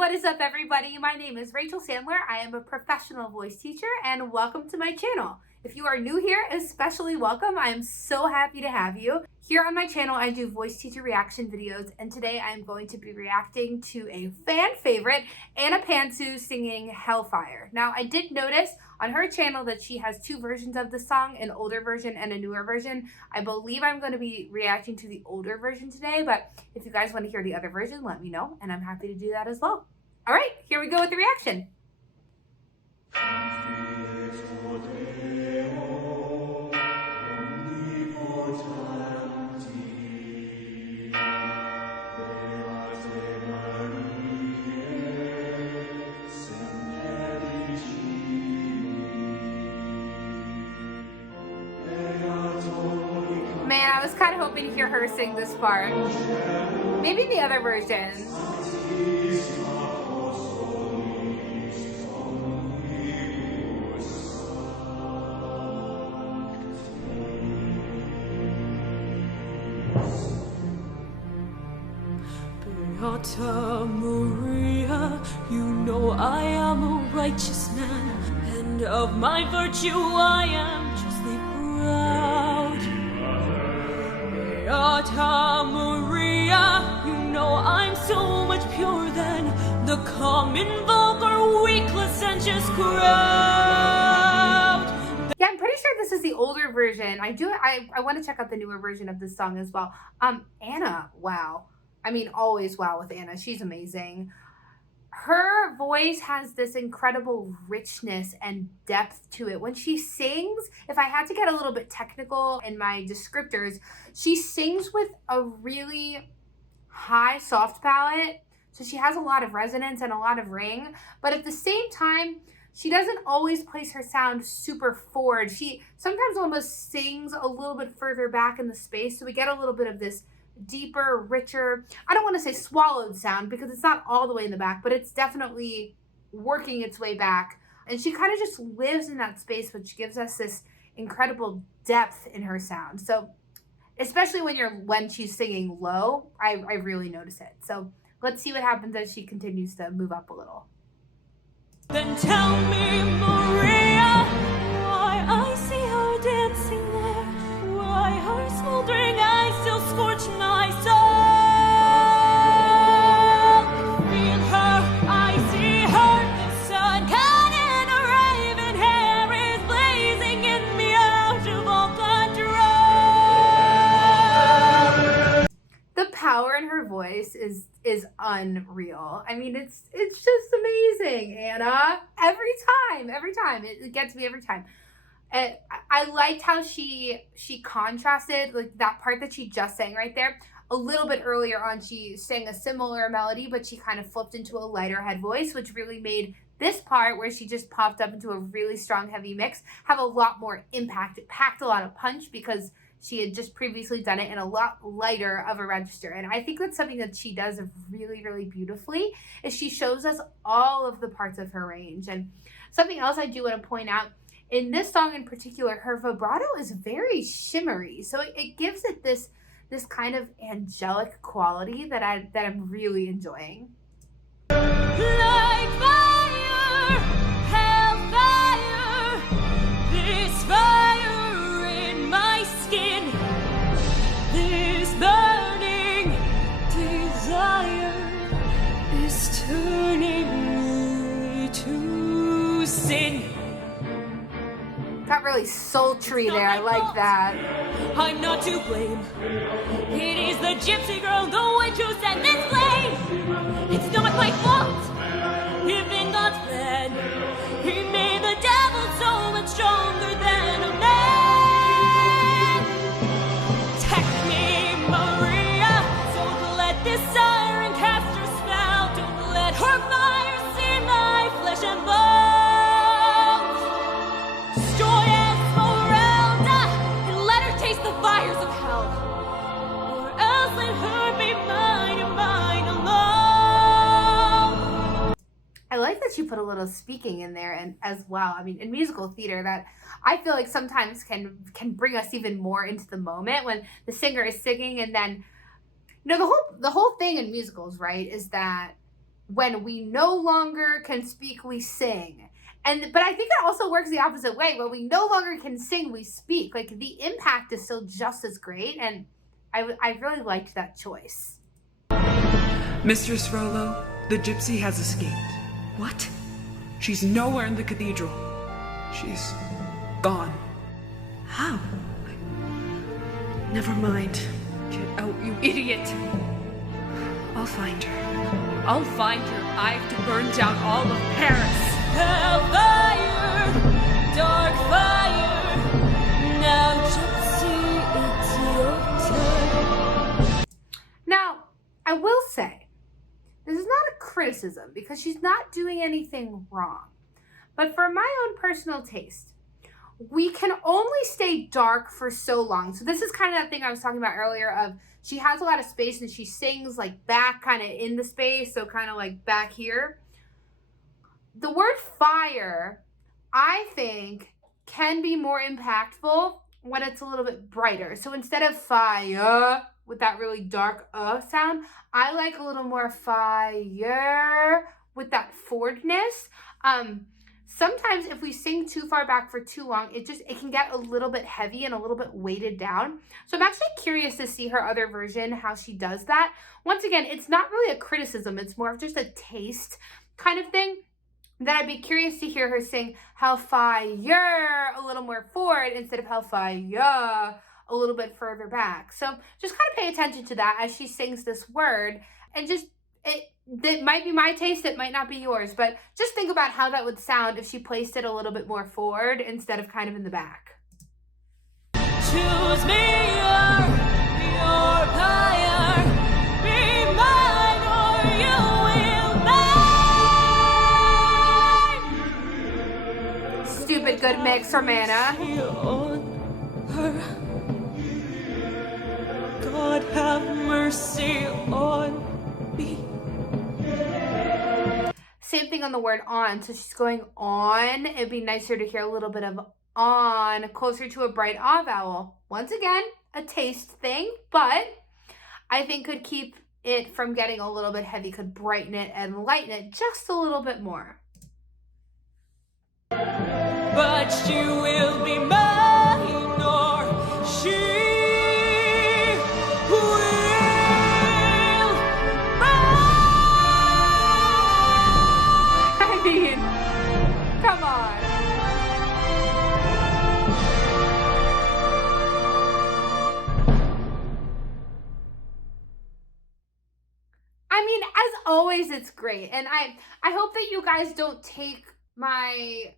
what is up everybody? My name is Rachel Sandler. I am a professional voice teacher and welcome to my channel. If you are new here, especially welcome. I am so happy to have you. Here on my channel, I do voice teacher reaction videos, and today I'm going to be reacting to a fan favorite, Annapantsu singing Hellfire. Now, I did notice on her channel that she has two versions of the song, an older version and a newer version. I believe I'm going to be reacting to the older version today, but if you guys want to hear the other version, let me know, and I'm happy to do that as well. All right, here we go with the reaction. Man, I was kind of hoping to hear her sing this part. Maybe the other version. Beata Maria, you know I am a righteous man, and of my virtue I am justly proud. Beata Maria, you know I'm so much purer than the common, vulgar, weak, licentious crowd. Yeah, I'm pretty sure this is the older version. I want to check out the newer version of this song as well. Anna, wow. I mean, always wow with Anna. She's amazing. Her voice has this incredible richness and depth to it. When she sings, if I had to get a little bit technical in my descriptors, she sings with a really high soft palate. So she has a lot of resonance and a lot of ring. But at the same time, she doesn't always place her sound super forward. She sometimes almost sings a little bit further back in the space. So we get a little bit of this deeper, richer, I don't want to say swallowed sound because it's not all the way in the back, but it's definitely working its way back. And she kind of just lives in that space, which gives us this incredible depth in her sound. So especially when she's singing low, I really notice it. So let's see what happens as she continues to move up a little. Then tell me, Maria, why I see her dancing there, why her smoldering eyes still scorch my soul. Feel her, I see her, the sun cut in her raven hair is blazing in me out of all control. The power in her voice is unreal. I mean, it's just amazing, Anna. Every time. It gets me every time. I liked how she contrasted, like that part that she just sang right there. A little bit earlier on, she sang a similar melody, but she kind of flipped into a lighter head voice, which really made this part where she just popped up into a really strong heavy mix have a lot more impact. It packed a lot of punch because she had just previously done it in a lot lighter of a register. And I think that's something that she does really, really beautifully, is she shows us all of the parts of her range. And something else I do want to point out, in this song in particular, her vibrato is very shimmery. So it gives it this kind of angelic quality that I'm really enjoying. Like fire, hellfire, this fire in my skin, this burning desire is turning me to sin. Got really sultry there. I like that. I'm not to blame. It is the gypsy girl, the witch who set this flame. It's not my fault. If in God's plan, He made the devil so much stronger than a man. Take me, Maria. Don't let this siren cast her spell. Don't let her fire see my flesh and bones. The fires of hell, or else let her be mine and mine alone. I like that she put a little speaking in there and as well. I mean, in musical theater, that I feel like sometimes can bring us even more into the moment when the singer is singing, and then, you know, the whole thing in musicals, right, is that when we no longer can speak, we sing. But I think it also works the opposite way. When we no longer can sing, we speak. Like the impact is still just as great, and I really liked that choice. Mistress Rolo, the gypsy has escaped. What? She's nowhere in the cathedral. She's gone. How? Never mind. Get out, you idiot! I'll find her. I'll find her. I have to burn down all of Paris. Hellfire, dark fire. Now, gypsy, it's your turn. Now, I will say, this is not a criticism because she's not doing anything wrong. But for my own personal taste, we can only stay dark for so long. So this is kind of that thing I was talking about earlier of she has a lot of space and she sings like back kind of in the space. So kind of like back here. The word fire, I think, can be more impactful when it's a little bit brighter. So instead of fire with that really dark sound, I like a little more fire with that forwardness. Sometimes if we sing too far back for too long, it can get a little bit heavy and a little bit weighted down. So I'm actually curious to see her other version, how she does that. Once again, it's not really a criticism. It's more of just a taste kind of thing. Then I'd be curious to hear her sing Hellfire a little more forward instead of Hellfire a little bit further back. So just kind of pay attention to that as she sings this word, and just it might be my taste, it might not be yours, but just think about how that would sound if she placed it a little bit more forward instead of kind of in the back. Choose me your fire. Be mine or you will burn. Stupid good mix from Anna. On her. God have mercy on me. Same thing on the word on. So she's going on. It'd be nicer to hear a little bit of on, closer to a bright ah vowel. Once again, a taste thing, but I think could keep it from getting a little bit heavy, could brighten it and lighten it just a little bit more. But she will be mine or she will I mean, come on. I mean, as always, it's great. And I hope that you guys don't take my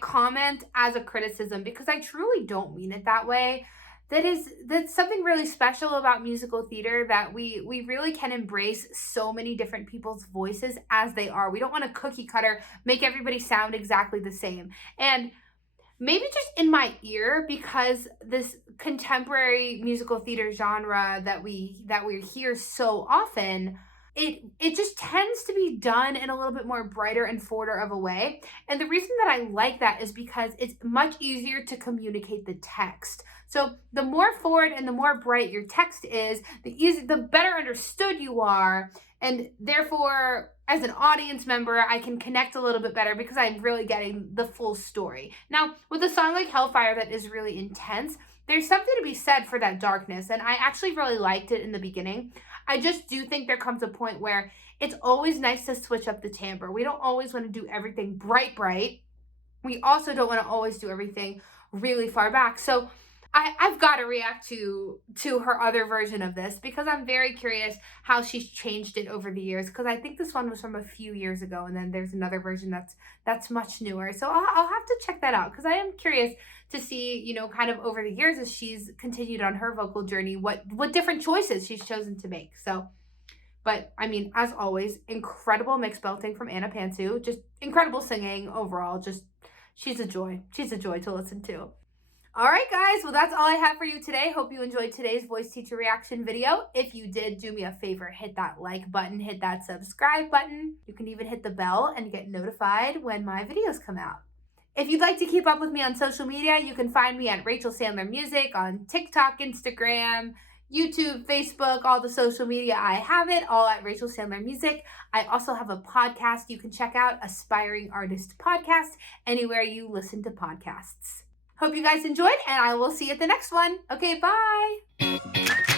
comment as a criticism, because I truly don't mean it that way. That's something really special about musical theater, that we really can embrace so many different people's voices as they are. We don't want to cookie cutter, make everybody sound exactly the same. And maybe just in my ear, because this contemporary musical theater genre that we hear so often, it just tends to be done in a little bit more brighter and forwarder of a way. And the reason that I like that is because it's much easier to communicate the text. So the more forward and the more bright your text is, the better understood you are. And therefore, as an audience member, I can connect a little bit better because I'm really getting the full story. Now, with a song like Hellfire that is really intense, there's something to be said for that darkness. And I actually really liked it in the beginning. I just do think there comes a point where it's always nice to switch up the timbre. We don't always want to do everything bright. We also don't want to always do everything really far back. So I've got to react to her other version of this, because I'm very curious how she's changed it over the years, because I think this one was from a few years ago, and then there's another version that's much newer. So I'll have to check that out, because I am curious to see, kind of over the years as she's continued on her vocal journey, what different choices she's chosen to make. So, but I mean, as always, incredible mix belting from Annapantsu, just incredible singing overall. Just she's a joy to listen to. All right, guys. Well, that's all I have for you today. Hope you enjoyed today's voice teacher reaction video. If you did, do me a favor, hit that like button, hit that subscribe button. You can even hit the bell and get notified when my videos come out. If you'd like to keep up with me on social media, you can find me at Rachel Sandler Music on TikTok, Instagram, YouTube, Facebook, all the social media. I have it all at Rachel Sandler Music. I also have a podcast you can check out, Aspiring Artist Podcast, anywhere you listen to podcasts. Hope you guys enjoyed, and I will see you at the next one. Okay, bye.